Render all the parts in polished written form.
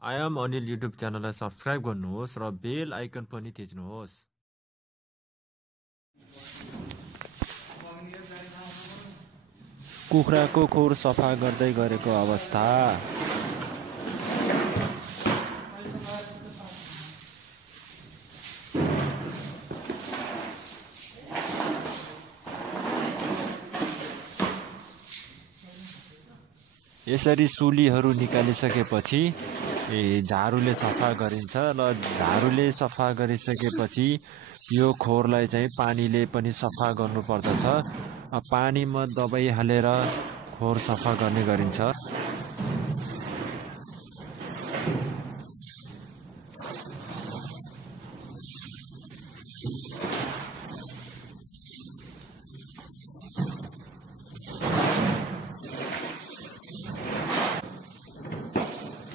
I am Anil YouTube च्यानललाई subscribe गर्नुहोस् र बेल आइकन पनि थिच्नुहोस्। कुखुराको खोर सफा गर्दै गरेको अवस्था। यसरी सुलीहरू निकालिसकेपछि झारूले सफा गरिन्छ र झारूले सफा गरिसकेपछि यो खोरलाई चाहिँ पानीले पनि सफा गर्नु पर्दछ। पानीमा दबाई हालेर खोर सफा गर्ने गरिन्छ।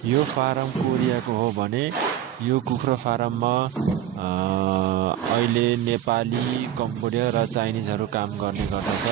यो फारम कोरियाको हो भने यो कुखुरा फारममा अहिले नेपाली, कम्बोडिया र चाइनिजहरू काम गर्ने गर्दछ।